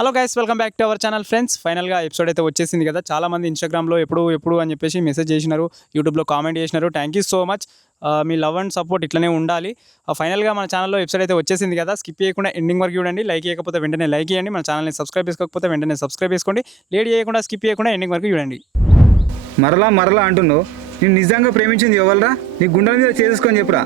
Hello guys, welcome back to our channel friends. ఫైనల్గా episode అయితే వచ్చేసింది కదా. చాలామంది ఇన్స్టాగ్రామ్లో ఎప్పుడు అని చెప్పేసి మెసేజ్ చేసినారు, యూట్యూబ్లో కామెంట్ చేసినారు. Thank you so much. Me love and support ఇట్లనే ఉండాలి. ఫైనల్గా మన ఛానల్లో ఎపిసోడ్ అయితే వచ్చేసింది కదా. స్కిప్ చేయకుండా ఎండింగ్ వరకు చూడండి. లైక్ చేయకపోతే వెంటనే లైక్ చేయండి. మన ఛానల్ని సబ్స్క్రైబ్ చేసుకోకపోతే వెంటనే సబ్స్క్రైబ్ చేసుకోండి. లేట్ చేయకుండా స్కిప్ చేయకుండా ఎండింగ్ వరకు చూడండి. మరలా అంటున్నావు. నేను నిజంగా ప్రేమించింది ఎవరురా? నీ గుండెల మీద చేసుకొని చెప్పురా.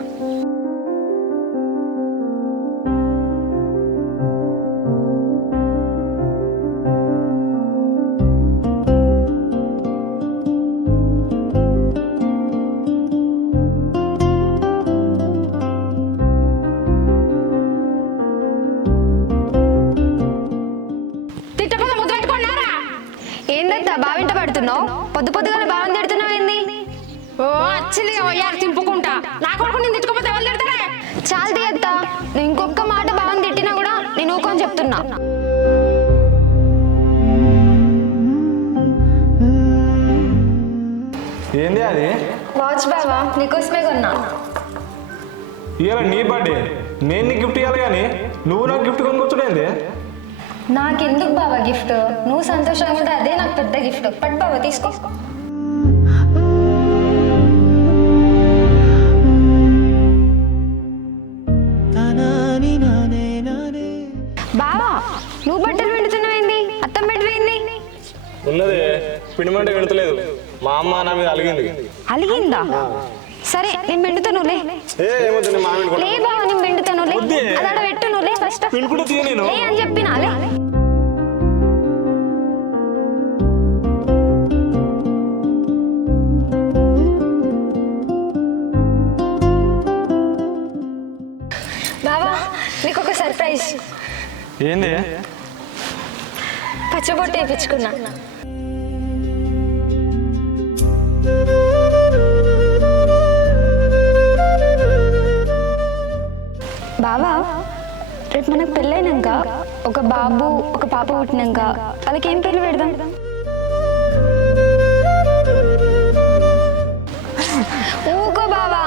బావింట పడుతున్నావు, పొద్దుగానే బావని తిడుతున్నావు ఏంది? ఓ వచ్చింది యారు తింపుకుంటా. నా కొడుకు నేను తిట్టుకోపోతే ఎవరు తిడతారే? చాలు తీయత్తా, నువ్వు ఇంకొక మాట బావని తిట్టినా కూడా నేను ఊకొని చెప్తున్నా. ఏంది అది? వాచ్ బావా, నీకోసమే కొన్నా. ఇవాళ నీ బర్త్డే, నేను నీకు గిఫ్ట్ ఇవ్వాలి కానీ నువ్వు నాకు గిఫ్ట్ కొనుక్కొచ్చుడేంది? నాకెందుకు బావా గిఫ్ట్? నువ్వు సంతోషంగా ఉంటే అదే నాకు పెద్ద గిఫ్ట్. పట్టు బావా, తీసుకో. బావా, నువ్వు బట్టలు పెడుతున్నావేంది? అత్తం పెట్టిపోయింది. ఉన్నదే పిండిమంట వెళుతలేదు. మా అమ్మ నా మీద అలిగింది. అలిగిందా? సరే నేను మెండుతాను లే. లే బావా, నేను మెండుతాను లే. అది ఆడ పెట్టు, నువ్వు లే ఫస్ట్. లే అని చెప్పినా లే. బావా, నీకు ఒక సర్ప్రైజ్. ఏంది? పచ్చబొట్టు వేయించుకున్నా. బావా, రేపు మనకు పెళ్ళైనాక ఒక బాబు ఒక పాప పుట్టినాక వాళ్ళకి ఏం పేర్లు పెడదాం? ఊకో బావా,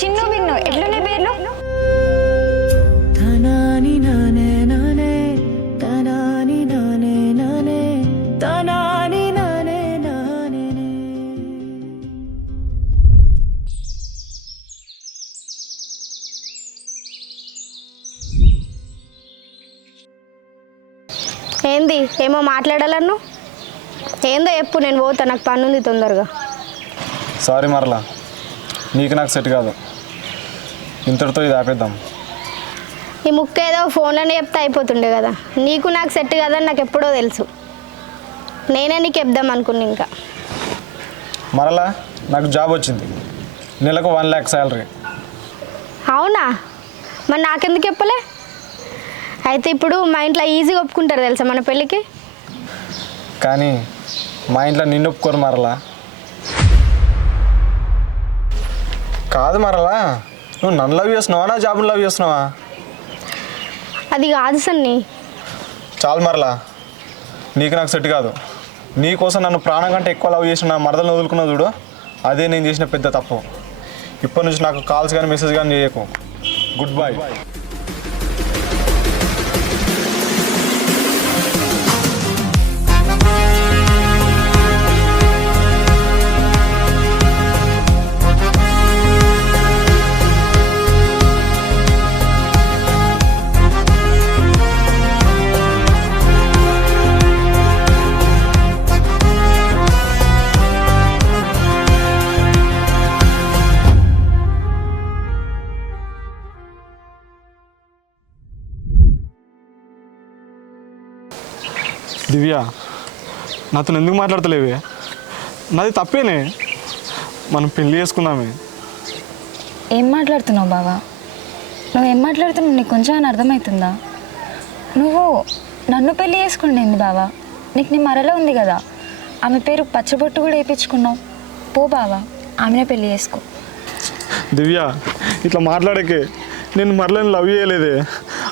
చిన్ను బిన్ను ఎట్లున్నాయి పేర్లు? ఏంది ఏమో మాట్లాడాలను? ఏందో చెప్పు, నేను పోతా, నాకు పని ఉంది తొందరగా. సారీ మరలా, నీకు నాకు సెట్ కాదు. ఇంతటితో ఇది ఆపేద్దాం. ఈ ముక్క ఏదో ఫోన్లోనే చెప్తే అయిపోతుండే కదా. నీకు నాకు సెట్ కాదని నాకు ఎప్పుడో తెలుసు. నేనే నీకు చెప్దాం అనుకున్నా. ఇంకా మరలా నాకు జాబ్ వచ్చింది, నెలకు 1 lakh శాలరీ. అవునా? మరి నాకెందుకు చెప్పలే? అయితే ఇప్పుడు మా ఇంట్లో ఈజీగా ఒప్పుకుంటారు తెలుసా మన పెళ్ళికి. కానీ మా ఇంట్లో నిన్ను ఒప్పుకోరు మరలా. కాదు మరలా, నువ్వు నన్ను లవ్ చేస్తున్నావా నా జాబ్ని లవ్ చేస్తున్నావా? అది కాదు సన్ని. చాలు మరలా, నీకు నాకు సెట్ కాదు. నీకోసం నన్ను ప్రాణం కంటే ఎక్కువ లవ్ చేసిన నా మరదలను వదులుకున్నా చూడు, అదే నేను చేసిన పెద్ద తప్పు. ఇప్పటి నుంచి నాకు కాల్స్ కానీ మెసేజ్ కానీ చేయకు. Good bye. దివ్య, నాతో ఎందుకు మాట్లాడతలేవే? నాది తప్పేనే. మనం పెళ్ళి చేసుకుందామే. ఏం మాట్లాడుతున్నావు బావా? నువ్వేం మాట్లాడుతున్నావు నీకు కొంచెం అని అర్థమవుతుందా? నువ్వు నన్ను పెళ్ళి చేసుకుండేంది బావా? నీకు నీ మరలో ఉంది కదా, ఆమె పేరు పచ్చబొట్టు కూడా వేయించుకున్నావు. పో బావా, ఆమెనే పెళ్ళి చేసుకో. దివ్య, ఇట్లా మాట్లాడకే. నేను మరలని లవ్ చేయలేదే.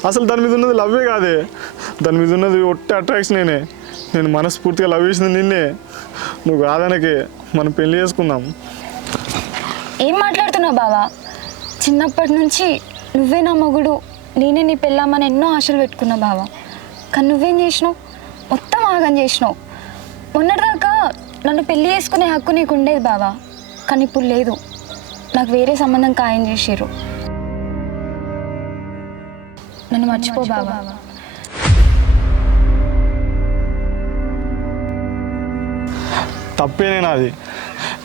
అసలు దాని మీద ఉన్నది లవ్వే కాదే, దాని మీద ఉన్నది ఒట్టి అట్రాక్షనేనే. నేను మనస్ఫూర్తిగా లవ్ చేసింది నిన్నే, నువ్వు కాదనకే. మనం పెళ్ళి చేసుకుందాం. ఏం మాట్లాడుతున్నావు బావా? చిన్నప్పటి నుంచి నువ్వే నా మొగుడు, నేనే నీ పెళ్ళామని ఎన్నో ఆశలు పెట్టుకున్నా బావా. కానీ నువ్వేం చేసినావు? మొత్తం ఆగం చేసినావు. మొన్నటిదాకా నన్ను పెళ్లి చేసుకునే హక్కు నీకు ఉండేది బావా, కానీ ఇప్పుడు లేదు. నాకు వేరే సంబంధం ఖాయం చేసిర్రు. నన్ను మర్చిపో బావా. తప్పేనే నాది,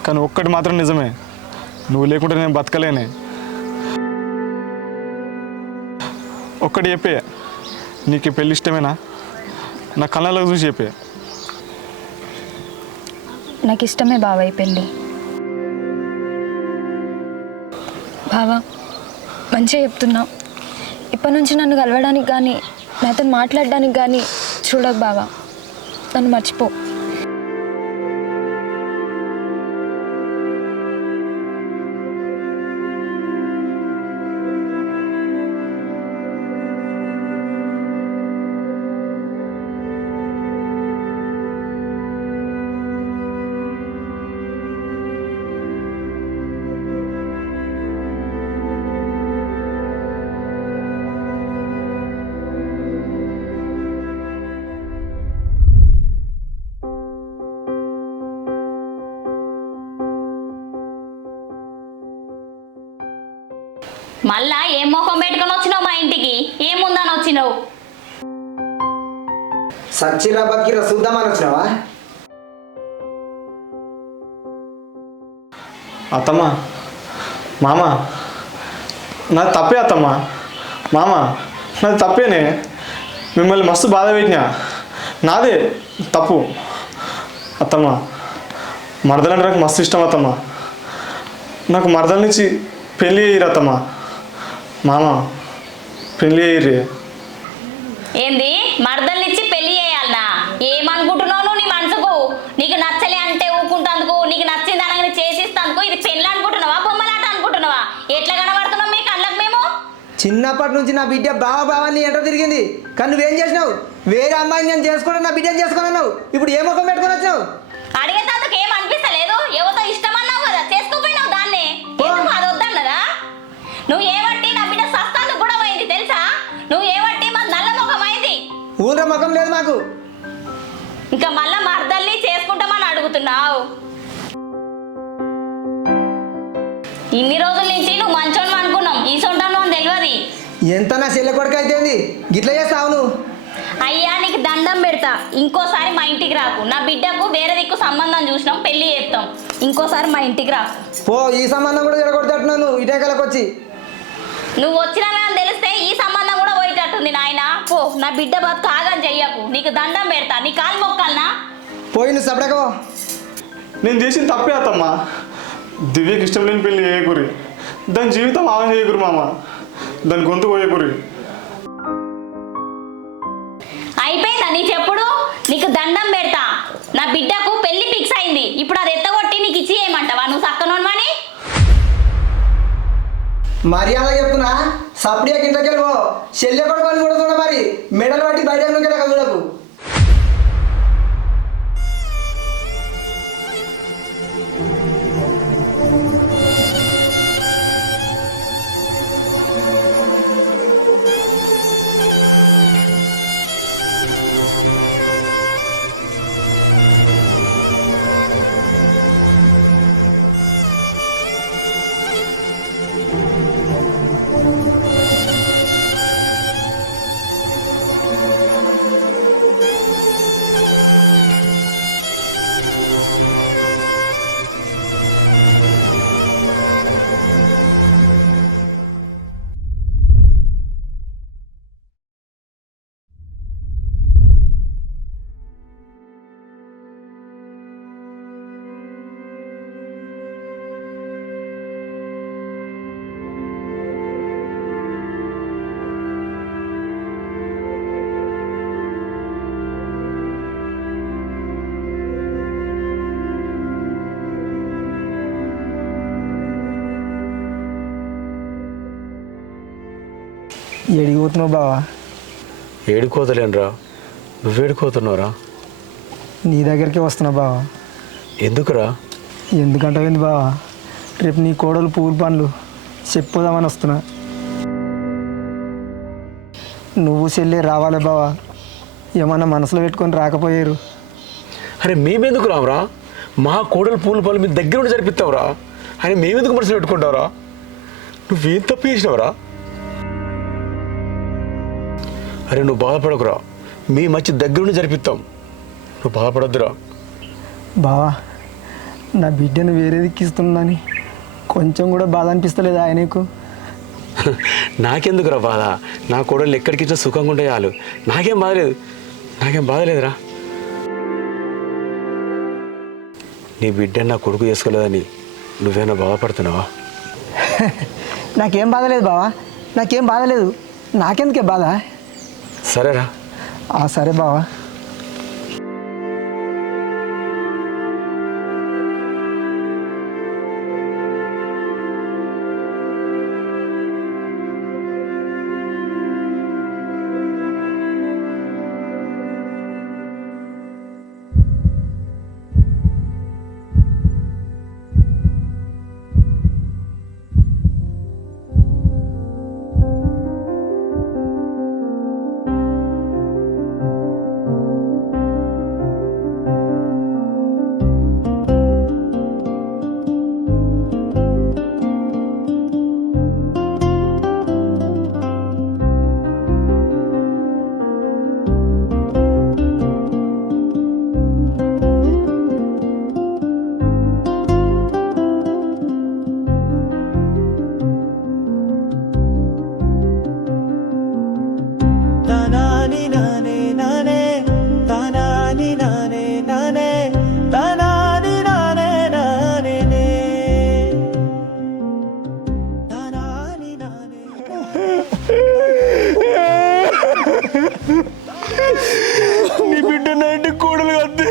కానీ ఒక్కటి మాత్రం నిజమే, నువ్వు లేకుంటే నేను బతకలేనే. ఒక్కటి చెప్పే, నీకు ఈ పెళ్ళి ఇష్టమేనా? నా కళ్ళలోకి చూసి చెప్పే. నాకు ఇష్టమే బావా ఈ పెళ్ళి. బావా మంచిగా చెప్తున్నా, ఇప్పటి నుంచి నన్ను కలవడానికి కానీ నాతో మాట్లాడడానికి కానీ చూడకు బావా. నన్ను మర్చిపో. మళ్ళా ఏం మొఖం పెట్టుకొని వచ్చినావు మా ఇంటికి? ఏముందని వచ్చినావు? సచ్చిరా బతికిరా చూద్దామని వచ్చినావా? అత్తమ్మ, మామ, నాది తప్పే అత్తమ్మ, మామ, నాది తప్పేనే. మిమ్మల్ని మస్తు బాధ పెట్టినా, నాదే తప్పు. అత్తమ్మ, మరదలంటే నాకు మస్తు ఇష్టం అత్తమ్మ. నాకు మరదల నుంచి పెళ్ళి అయ్యిరు అత్తమ్మ. మామ, పెళ్ళి అయ్యిర్రి. ఏంది మరదల్నిచ్చి పెళ్లి చేయాలనా? ఏమనుకుంటున్నావు నువ్వు నీ మనసుకు? నీకు నచ్చలే అంటే ఊకుంటందుకు, నీకు నచ్చింది అనగానే చేసిస్తందుకు ఇది పెళ్ళి అనుకుంటున్నావా, బొమ్మలాట అనుకుంటున్నావా? ఎట్లా కనబడుతున్నావు మీ కళ్ళకు మేము? చిన్నప్పటి నుంచి నా బిడ్డ బావాన్ని ఎంట తిరిగింది, కానీ నువ్వేం చేసినావు? వేరే అమ్మాయిని నేను చేసుకుంటే నా బిడ్డను చేసుకున్నావు. ఇప్పుడు ఏ ముఖం పెట్టుకొని వచ్చినావు? అడిగేందుకు ఏం అనిపిస్తలేదు? ఎవరితో ఇష్టం అన్నావు కదా, చేసుకోపోయినావు దాన్ని. ఎందుకు అది వద్దన్నదా? నువ్వు ఏమట్టి నా బిడ్డ సస్తానికి కూడా పోయింది తెలుసా? నువ్వు ఏమట్టి మా నల్ల ముఖం అయింది. ఊళ్ళో ముఖం లేదు మాకు. ఇంకా మళ్ళా మరదల్ని చేసుకుంటామని అడుగుతున్నావు. ఇన్ని రోజుల నుంచి నువ్వు మంచోని అనుకున్నాం, ఈ సొంటాను అని తెలియదు. ఎంత నా చెల్లె కొడుకు అయితే గిట్ల చేస్తావు నువ్వు? అయ్యా నీకు దండం పెడతా, ఇంకోసారి మా ఇంటికి రాకు. నా బిడ్డకు వేరే దిక్కు సంబంధం చూసినాం, పెళ్లి చేస్తాం. ఇంకోసారి మా ఇంటికి రాకు. పో, ఈ సంబంధం కూడా జరగొడుతున్నావు నువ్వు ఇటేకలకు వచ్చి. నువ్వు వచ్చినావే అని తెలిస్తే ఈ సంబంధం కూడా పోయేటట్టుంది నాయన. పో, నా బిడ్డ బతుకు ఆగం చెయ్యకు. నీకు దండం పెడతా, నీ కాలు మొక్కాలనా? పోయి నువ్వు సపడకో. నేను చేసిన తప్పే అత్తమ్మ. దివ్యకి ఇష్టం లేని పెళ్ళి చేయకూరి, దాని జీవితం ఆగం చేయకూరి మామ, దాని గొంతు పోయకూరి. అయిపోయిందా నీ చెప్పుడు? నీకు దండం పెడతా, నా బిడ్డకు పెళ్లి ఫిక్స్ అయింది. ఇప్పుడు అది ఎత్తగొట్టి నీకు ఇచ్చి ఏమంటావా? నువ్వు సక్కనోన్మని మర్యాద చెప్తున్నా, సపడియా కిందకి వెళ్ళిపో. చెల్లె కొడుకు వాళ్ళు కూడా చూడ, మరి మెడలు పట్టి బయట చూడకు. ఎడిగిపోతున్నావు బావా? ఏడుకోతలేనురా, నువ్వేడుకోతున్నావురా? నీ దగ్గరికి వస్తున్నా బావా. ఎందుకురా? ఎందుకంటావేంది బావా, రేపు నీ కోడలు పూలు పనులు చెప్పుదామని వస్తున్నా. నువ్వు చెల్లి రావాలి బావా. ఏమన్నా మనసులో పెట్టుకొని రాకపోయారు. అరే మేమెందుకు రావురా? మా కోడలు పూల పళ్ళు మీ దగ్గర ఉండి జరిపిస్తావురా, అని మేమెందుకు మనసులో పెట్టుకుంటావురా? నువ్వేం తప్పు చేసినావురా? అరే నువ్వు బాధపడకురా, మీ మంచి దగ్గరుండి జరిపిస్తాం, నువ్వు బాధపడొద్దురా. బావా నా బిడ్డను వేరే దిక్కిస్తుందని కొంచెం కూడా బాధ అనిపిస్తలేదు ఆయనకు. నాకెందుకురా బాధ? నా కోడలు ఎక్కడికి ఇచ్చినా సుఖంగా ఉంటే చాలు, నాకేం బాధలేదురా. నీ బిడ్డ నా కొడుకు చేసుకోలేదని నువ్వేనా బాధపడుతున్నావా? నాకేం బాధ లేదు బావా, నాకేం బాధ లేదు. నాకెందుకే బాధ? సరేరా. సరే బావా. నీ బిడ్డ నా ఇంటికి కోడలు కద్ది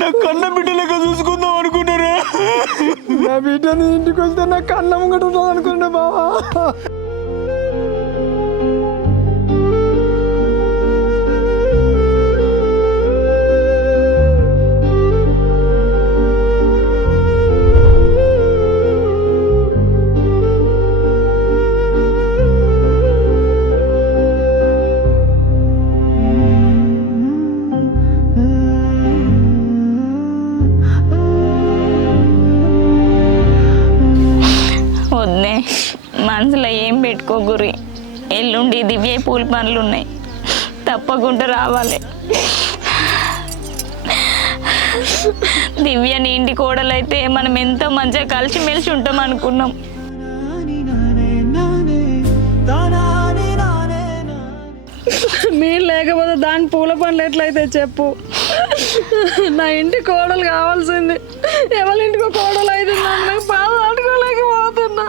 నా కన్న బిడ్డ లెక్క చూసుకుందాం అనుకున్నారా? నా బిడ్డని ఇంటికి వస్తే నా కళ్ళ ముంగట అనుకున్నా బావా. వద్దే మనసులో ఏం పెట్టుకోగురి, ఎల్లుండి దివ్య పూల పనులు ఉన్నాయి, తప్పకుండా రావాలి. దివ్య నీ ఇంటి కోడలైతే మనం ఎంతో మంచిగా కలిసిమెలిసి ఉంటాం అనుకున్నాం. మీరు లేకపోతే దాని పూల పనులు ఎట్లయితే చెప్పు. నా ఇంటి కోడలు కావాల్సింది, ఎవరింటికో కోడలు అయితే నన్ను బాధ ఆడుకోలేకపోతున్నా.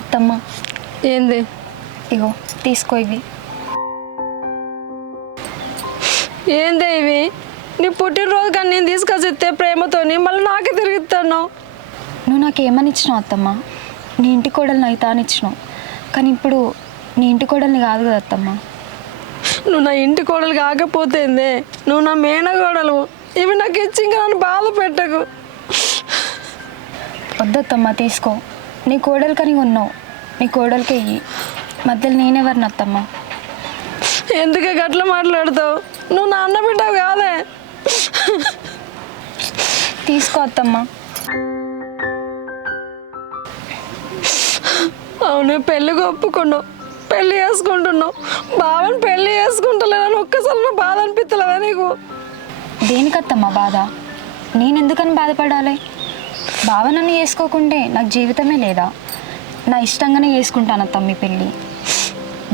అత్తమ్మ ఏంది? ఇగో తీసుకో ఇవి. ఏంది ఇవి? నీ పుట్టినరోజు కానీ నేను తీసుకొచ్చి ఇస్తే ప్రేమతోని మళ్ళీ నాకే తిరిగిస్తాను. నువ్వు నాకేమని ఇచ్చినావు అత్తమ్మ? నీ ఇంటి కోడల్ని అయితే అని ఇచ్చినావు, కానీ ఇప్పుడు నీ ఇంటి కోడల్ని కాదు కదా అత్తమ్మ. నువ్వు నా ఇంటి కోడలు కాకపోతేందే, నువ్వు నా మేనగోడలు. ఇవి నాకు ఇచ్చి ఇంకా నన్ను బాధ పెట్టకు. వద్దత్తమ్మ, తీసుకో. నీ కోడలు కని ఉన్నావు, నీ కోడలికి ఇయ్యి. మధ్యలో నేనెవరిని అత్తమ్మ? ఎందుకే గట్ల మాట్లాడతావు? నువ్వు నా అన్న బిడ్డవు కాదే. తీసుకో అత్తమ్మ. అవును, పెళ్ళికి ఒప్పుకున్నావు, పెళ్ళి చేసుకుంటున్నావు. బావని పెళ్ళి చేసుకుంటలేదని ఒక్కసారి నా బాధ అనిపిస్తలేదా నీకు? దేనికత్తమ్మ బాధ? నేనెందుకని బాధపడాలి? బావ నన్ను చేసుకోకుంటే నాకు జీవితమే లేదా? నా ఇష్టంగానే చేసుకుంటాను అత్తమ్మ ఈ పెళ్ళి.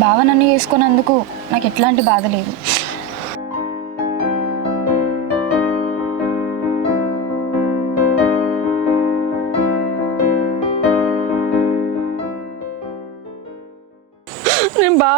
బావ నన్ను చేసుకున్నందుకు నాకు ఎట్లాంటి బాధ లేదు. నేను బావ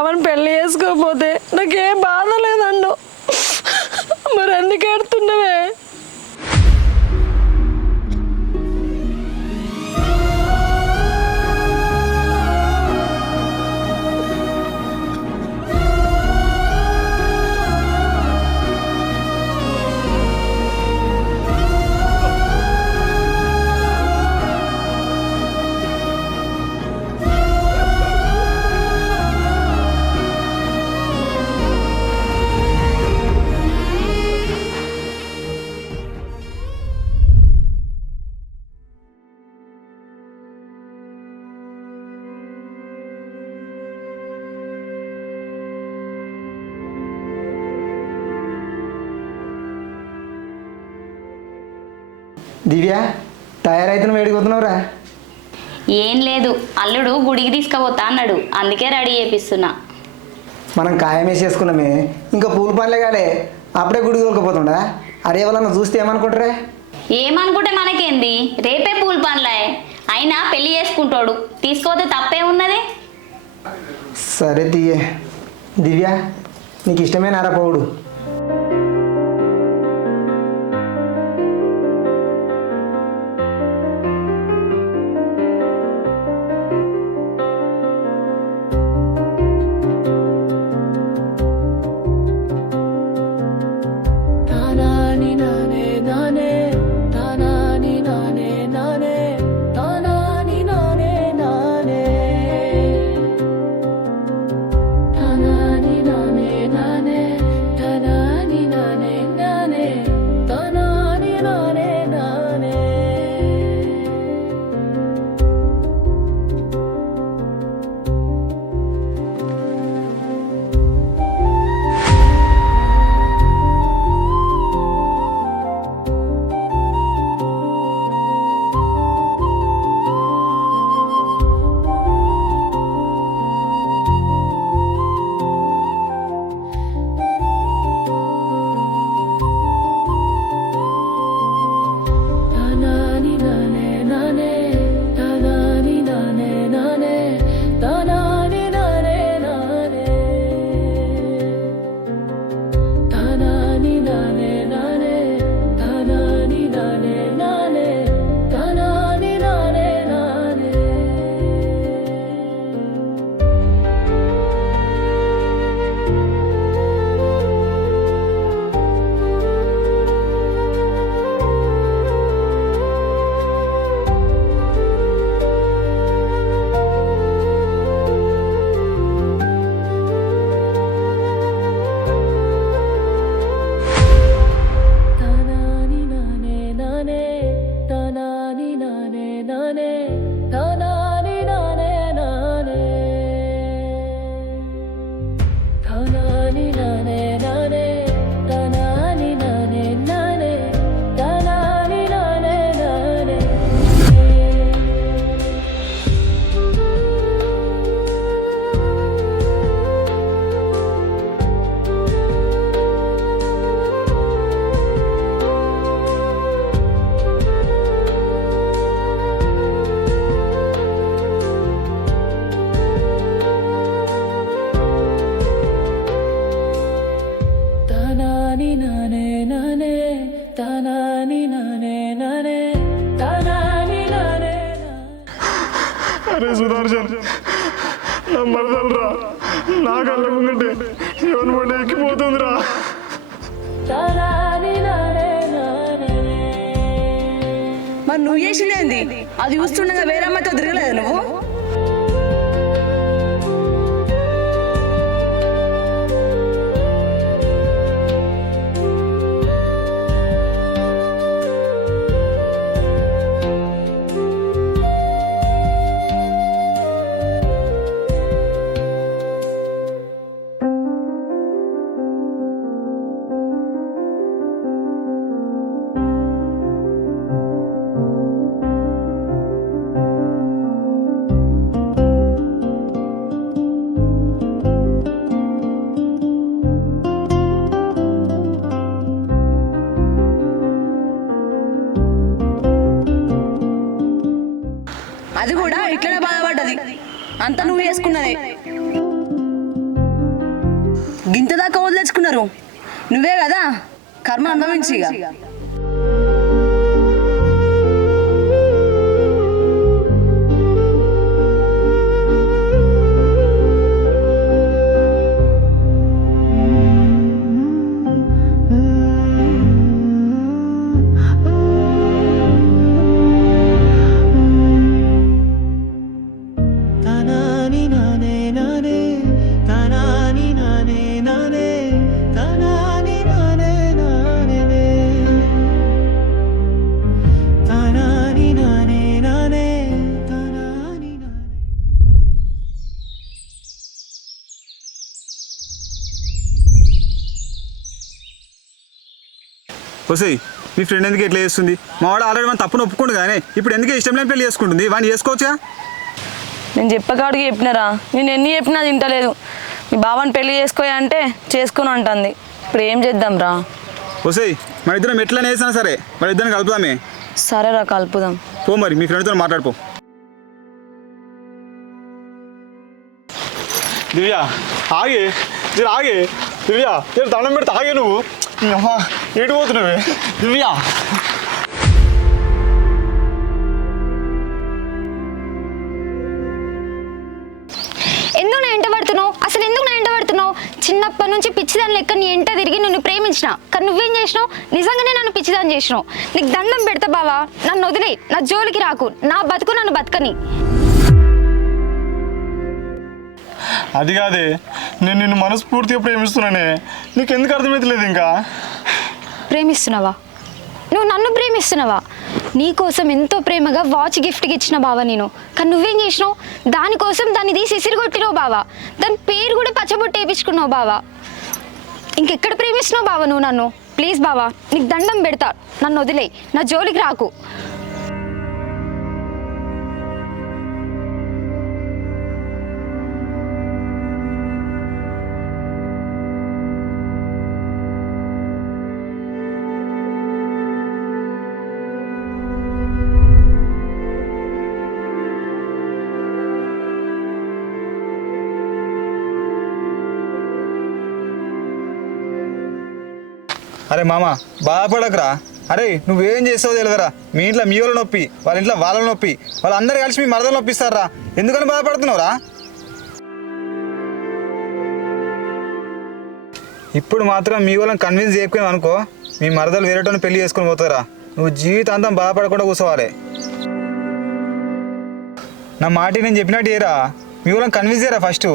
దివ్య తయారైతే నువ్వు ఏడిపోతున్నావురా? ఏం లేదు, అల్లుడు గుడికి తీసుకుపోతా అన్నాడు, అందుకే రెడీ చేపిస్తున్నా. మనం ఖాయం వేసేసుకున్నామే, ఇంకా పూల పనులే కాలే, అప్పుడే గుడికి దొరకపోతుండా? అరే ఎవరన్నా చూస్తే ఏమనుకుంటారే? ఏమనుకుంటే మనకేంది, రేపే పూల పనులే. అయినా పెళ్లి చేసుకుంటాడు, తీసుకోతే తప్పే ఉన్నది. సరే తీయే. దివ్య నీకు ఇష్టమేనారా పోవుడు? అరే సుదర్శన్, నా మరదలరా, నా కళ్ళ ముంగంటే ఎవరి పడి ఎక్కిపోతుందిరా. మరి నువ్వు చేసిందేంది? అది చూస్తుండగా వేరే అమ్మాయితో తిరగలేదు నువ్వు? అది కూడా ఇట్లనే బాధపడ్డది, అంతా నువ్వు చేసుకున్నదే. గింత దాకా వదిలేసుకున్నారు నువ్వే కదా, కర్మ అనుభవించి. వస్తాయి మీ ఫ్రెండ్ ఎందుకు ఎట్లా చేస్తుంది మా వాడు ఆల్రెడీ మన తప్పును ఒప్పుకోండు కానీ ఇప్పుడు ఎందుకు ఇష్టం లేని పెళ్లి చేసుకుంటుంది వాడిని చేసుకోవచ్చుగా. నేను చెప్పకాడికి చెప్పినారా, నేను ఎన్ని చెప్పినా తింటలేదు. మీ బావని పెళ్లి చేసుకోయా అంటే చేసుకుని అంటుంది. ఇప్పుడు ఏం చేద్దాం రా? వస్తాయి మన ఇద్దరం ఎట్లా వేసినా సరే మన ఇద్దరిని కలుపుదామే. సరేరా కలుపుదాం. పో మరి మీ ఫ్రెండ్తో మాట్లాడుకో. దివ్య ఆగే, జర ఆగే. దివ్య జర దండం పెడితే ఆగే. నువ్వు అమ్మా ఏడు పోతున్నావే దివ్య? ఎందుకు నా ఎంట పడుతున్నావు? అసలు ఎందుకు నా ఎంట పడుతున్నావు? చిన్నప్పటి నుంచి పిచ్చిదాని లెక్క నీ ఎంట తిరిగి నిన్ను ప్రేమించిన, కానీ నువ్వేం చేసినావు? నిజంగానే నన్ను పిచ్చిదాన్ని చేసినావు. నీకు దండం పెడతా బావా, నన్ను వదిలే, నా జోలికి రాకు, నా బతుకు నన్ను బతకని. అది కాదే, నేను నిన్ను మనస్ఫూర్తిగా ప్రేమిస్తున్నానే. నీకు ఎందుకు అర్థమవుతలేదు ఇంకా? ప్రేమిస్తున్నావా? నువ్వు నన్ను ప్రేమిస్తున్నావా? నీకోసం ఎంతో ప్రేమగా వాచ్ గిఫ్ట్కి ఇచ్చిన బావా నేను, కానీ నువ్వేం చేసినావు? దానికోసం దాన్ని తీసి ఇసిరిగొట్టినావు బావా. దాని పేరు కూడా పచ్చబొట్టు వేయించుకున్నావు బావా. ఇంకెక్కడ ప్రేమిస్తున్నావు బావా నువ్వు నన్ను? ప్లీజ్ బావా, నీకు దండం పెడతా, నన్ను వదిలే, నా జోలికి రాకు. అరే మామ బాధపడకరా. అరే నువ్వేం చేస్తావో తెలియదురా. మీ ఇంట్లో మీ వాళ్ళ నొప్పి, వాళ్ళ ఇంట్లో వాళ్ళ నొప్పి, వాళ్ళందరూ కలిసి మీ మరదలు నొప్పిస్తారా. ఎందుకని బాధపడుతున్నావురా? ఇప్పుడు మాత్రం మీ వాళ్ళని కన్విన్స్ చేయకపోయావు అనుకో, మీ మరదలు వేరేటోని పెళ్లి చేసుకొని పోతారా. నువ్వు జీవితాంతం బాధపడకుండా కూర్చోవాలి. నా మాట నేను చెప్పినట్టు ఏరా, మీ వాళ్ళని కన్విన్స్ చేయరా. ఫస్ట్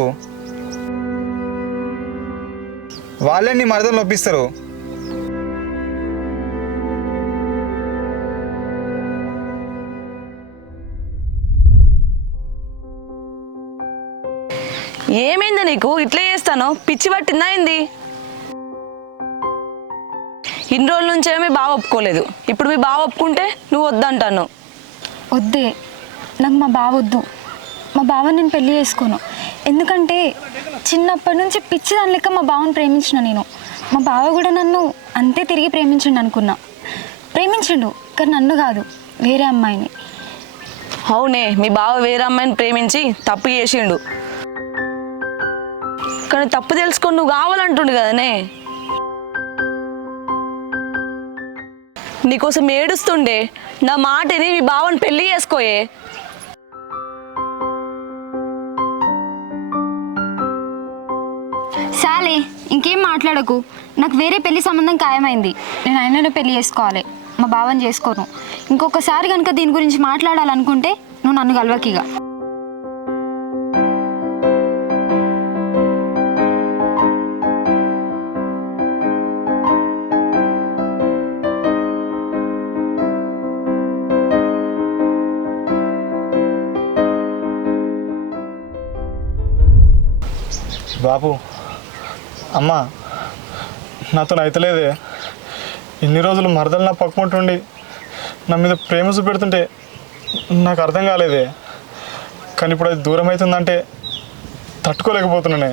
వాళ్ళే నీ మరదలు నొప్పిస్తారు. ఏమైందా నీకు? ఇట్లా చేస్తాను? పిచ్చి పట్టిందా ఏంది? ఇన్ని రోజుల నుంచే మీ బావ ఒప్పుకోలేదు, ఇప్పుడు మీ బావ ఒప్పుకుంటే నువ్వు వద్దంటాను. వద్దే, నాకు మా బావ వద్దు. మా బావని నేను పెళ్లి చేసుకోను. ఎందుకంటే చిన్నప్పటి నుంచి పిచ్చి దాని లెక్క మా బావని ప్రేమించిన నేను. మా బావ కూడా నన్ను అంతే తిరిగి ప్రేమించండి అనుకున్నా. ప్రేమించండు, కానీ నన్ను కాదు, వేరే అమ్మాయిని. అవునే, మీ బావ వేరే అమ్మాయిని ప్రేమించి తప్పు చేసిండు, కానీ తప్పు తెలుసుకొని నువ్వు కావాలంటుండు కదనే. నీకోసం ఏడుస్తుండే, నా మాటని మీ బావని పెళ్లి చేసుకోయే. సాలే, ఇంకేం మాట్లాడకు. నాకు వేరే పెళ్లి సంబంధం ఖాయమైంది. నేను ఆయనను పెళ్లి చేసుకోవాలి, మా బావని చేసుకోను. ఇంకొకసారి కనుక దీని గురించి మాట్లాడాలనుకుంటే నువ్వు నన్ను కలవకిగా. బాపు అమ్మ నాతో అయితలేదే. ఇన్ని రోజులు మరదలు నా పక్కకుంటుండి నా మీద ప్రేమ చూపెడుతుంటే నాకు అర్థం కాలేదే. కానీ ఇప్పుడు అది దూరం అవుతుందంటే తట్టుకోలేకపోతున్నానే.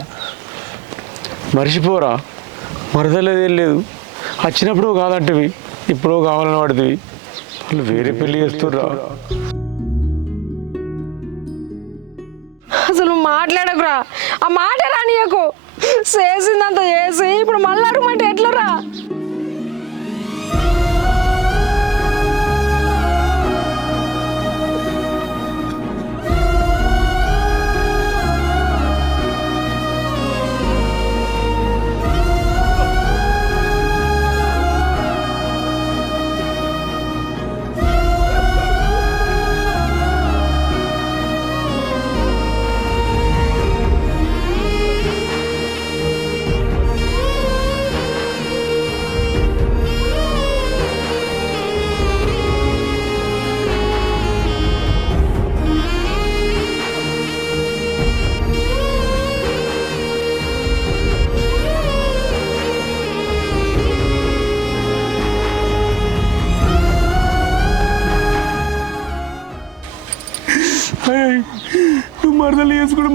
మర్చిపోరా, మరదలేదే లేదు. వచ్చినప్పుడు కాదంటివి, ఇప్పుడు కావాలని పడుతుంది. వాళ్ళు వేరే పెళ్లి చేస్తుర్రా. అసలు మాట్లాడకురా, ఆ మాట రానియకు. చేసిందంత చేసి ఇప్పుడు మళ్ళీ అడగమంటే ఎట్లరా?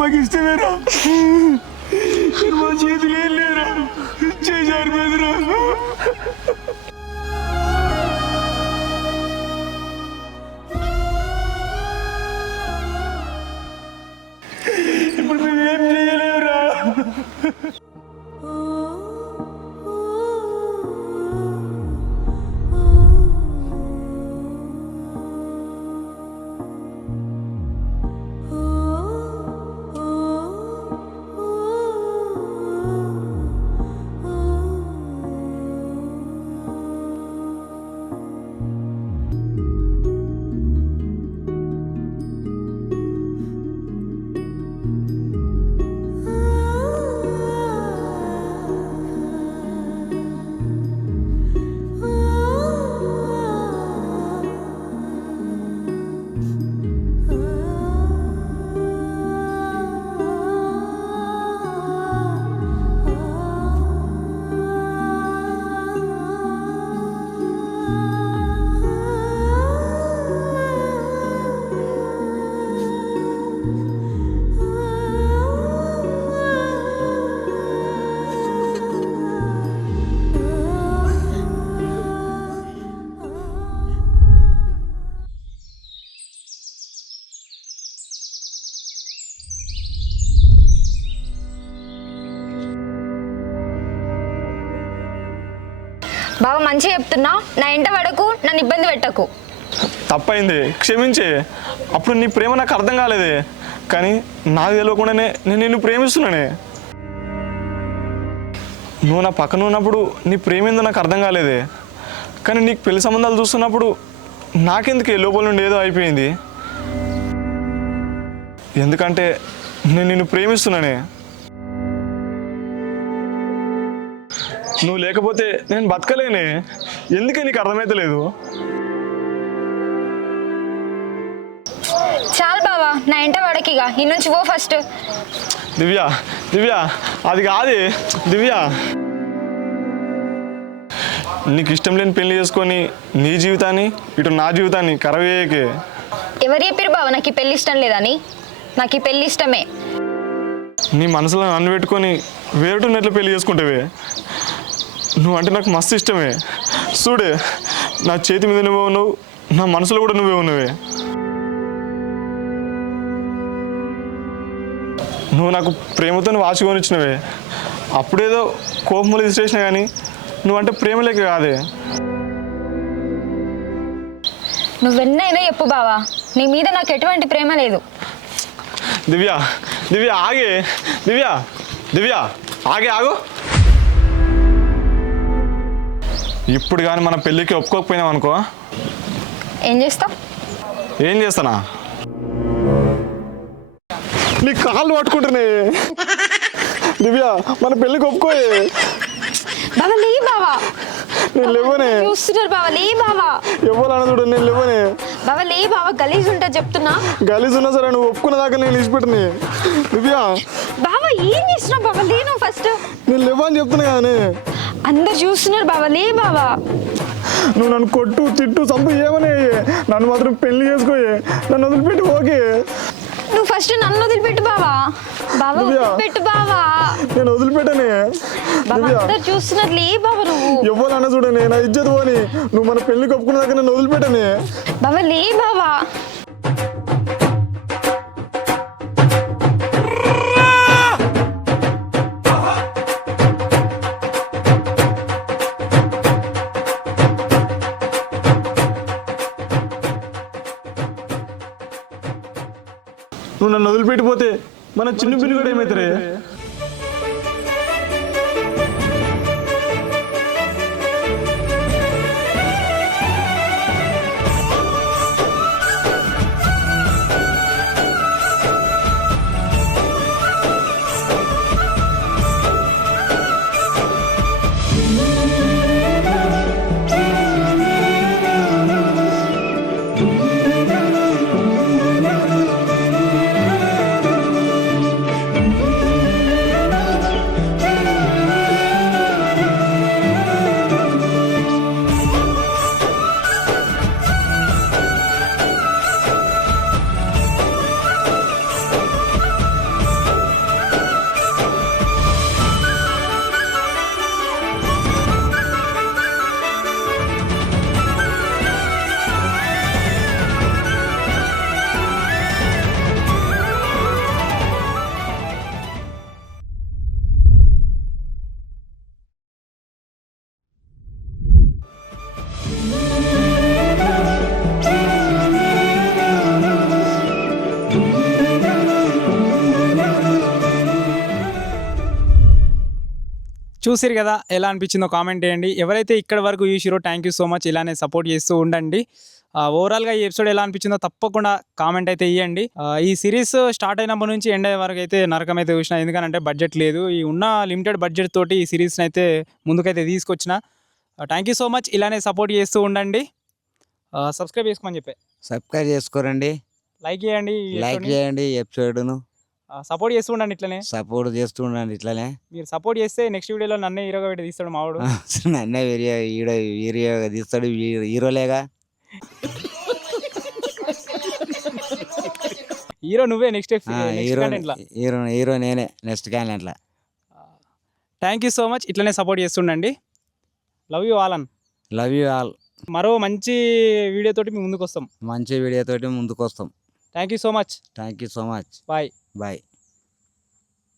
నాకు ఇష్టమేరా మా చేతులు ఏం లేరా చేశారు బెదరా ఇప్పుడు నువ్వేం చేయలేవురా బావ మంచిగా చెప్తున్నా, నా ఇంట పడకు, నన్ను ఇబ్బంది పెట్టకు. తప్పైంది, క్షమించే. అప్పుడు నీ ప్రేమ నాకు అర్థం కాలేదే, కానీ నాకు తెలియకుండానే నేను నిన్ను ప్రేమిస్తున్నానే. నువ్వు నా పక్కన ఉన్నప్పుడు నీ ప్రేమ ఏందో నాకు అర్థం కాలేదే, కానీ నీకు పెళ్లి సంబంధాలు చూస్తున్నప్పుడు నాకెందుకు లోపల నుండి ఏదో అయిపోయింది. ఎందుకంటే నేను నిన్ను ప్రేమిస్తున్నానే. నువ్వు లేకపోతే నేను బతకలేనే. ఎందుకే నీకు అర్థమైతలేదు? చాలు బావా, నా ఇంట పడకిగా, ఈ నుంచి పో ఫస్ట్. దివ్య దివ్య అది కాదే దివ్య. నీకు ఇష్టం లేని పెళ్లి చేసుకొని నీ జీవితాన్ని ఇటు నా జీవితాన్ని కరవేయకే. ఎవరు చెప్పారు బావ నాకు ఈ పెళ్ళి ఇష్టం లేదని? నాకు ఈ పెళ్ళి ఇష్టమే. నీ మనసులో నన్ను పెట్టుకొని వేరేటో నెట్లు పెళ్లి చేసుకుంటావే. నువ్వంటే నాకు మస్తు ఇష్టమే. చూడే, నా చేతి మీద నువ్వే ఉన్నావు, నా మనసులో కూడా నువ్వే ఉన్నవే. నువ్వు నాకు ప్రేమతో వాచి కొనిచ్చినవే. అప్పుడేదో కోపములు తీసేసినా కానీ నువ్వంటే ప్రేమ లేక కాదే. నువ్వెన్నైనా చెప్పు బావా, నీ మీద నాకు ఎటువంటి ప్రేమ లేదు. దివ్య దివ్య ఆగే. దివ్య దివ్య ఆగే, ఆగు. ఇప్పుడు కానీ మన పెళ్ళికి ఒప్పుకోకపోయినాం అనుకో, ఏం చేస్తావు? ఏం చేస్తానా? నీ కాళ్ళు పట్టుకుంటున్నా. దివ్య మన పెళ్ళికి ఒప్పుకోయే. బావా లే బావా, నేను లేవనే. చూస్తున్నారు బావా, లే బావా. ఎవరు చూడ, నేను లేవనే. బావా లే బావా, గలీజ్ ఉంటా చెప్తున్నా. గలీజ్ ఉన్నా సరే నువ్వు ఒప్పుకున్న దాకా నేను ఇచ్చిపెట్టని. దివ్య బావా ఏం చేస్తున్నావు బావా, లే నువ్వు ఫస్ట్. నేను లేవని చెప్తున్నా కానీ అందరు చూస్తున్నారు బావా, లే బావా. నువ్వు నన్ను కొట్టు తిట్టు చంపు ఏమనే, నన్ను మాత్రం పెళ్లి చేసుకోయే. నన్ను వదిలిపెట్టి ఓకే. నువ్వు ఫస్ట్ నన్ను వదిలిపెట్టు బావా. బావా వదిలిపెట్టు బావా. నేను వదిలిపెట్టనే. బావా అందరు చూస్తున్నారు, లే బావా నువ్వు. ఎవరన్నా చూడని, నా ఇజ్జత్ పోని. నువ్వు మన పెళ్లికి ఒప్పుకున్న దాకా నన్ను వదిలిపెట్టనే. బావా లే బావా. నువ్వు నన్ను వదిలిపెట్టిపోతే మన చిన్న పిల్లి కూడా ఏమవుతారే? చూసిరు కదా, ఎలా అనిపించిందో కామెంట్ చేయండి. ఎవరైతే ఇక్కడ వరకు చూసిరో థ్యాంక్ యూ సో మచ్. ఇలానే సపోర్ట్ చేస్తూ ఉండండి. ఓవరాల్గా ఈ ఎపిసోడ్ ఎలా అనిపించిందో తప్పకుండా కామెంట్ అయితే ఇవ్వండి. ఈ సిరీస్ స్టార్ట్ అయినప్పటి నుంచి ఎండ్ అయ్యే వరకు అయితే నరకం అయితే చూసిన, ఎందుకంటే బడ్జెట్ లేదు. ఈ ఉన్న లిమిటెడ్ బడ్జెట్ తోటి ఈ సిరీస్ని అయితే ముందుకైతే తీసుకొచ్చిన. Thank you so much. ఇలానే సపోర్ట్ చేస్తూ ఉండండి. సబ్స్క్రైబ్ చేసుకోమని చెప్పే, సబ్స్క్రైబ్ చేసుకోరండి, లైక్ చేయండి, లైక్ చేయండి, ఎపిసోడ్ను సపోర్ట్ చేస్తూ ఉండండి. ఇట్లనే సపోర్ట్ చేస్తూ ఉండండి. ఇట్లానే మీరు సపోర్ట్ చేస్తే నెక్స్ట్ వీడియోలో నన్నే హీరోగా పెట్టి తీస్తాడు మావాడు. నన్నే హీరోగా తీస్తాడు, హీరోలేగా. హీరో నువ్వే నెక్స్ట్ హీరో నేనే నెక్స్ట్ క్యాలెంట్లో. Thank you so much. ఇట్లనే సపోర్ట్ చేస్తుండండి. Love you all. Love you all. మరో మంచి వీడియోతోటి మీ ముందుకు వస్తాం. మంచి వీడియోతోటి ముందుకు వస్తాం. Thank you so much. Thank you so much. Bye. Bye.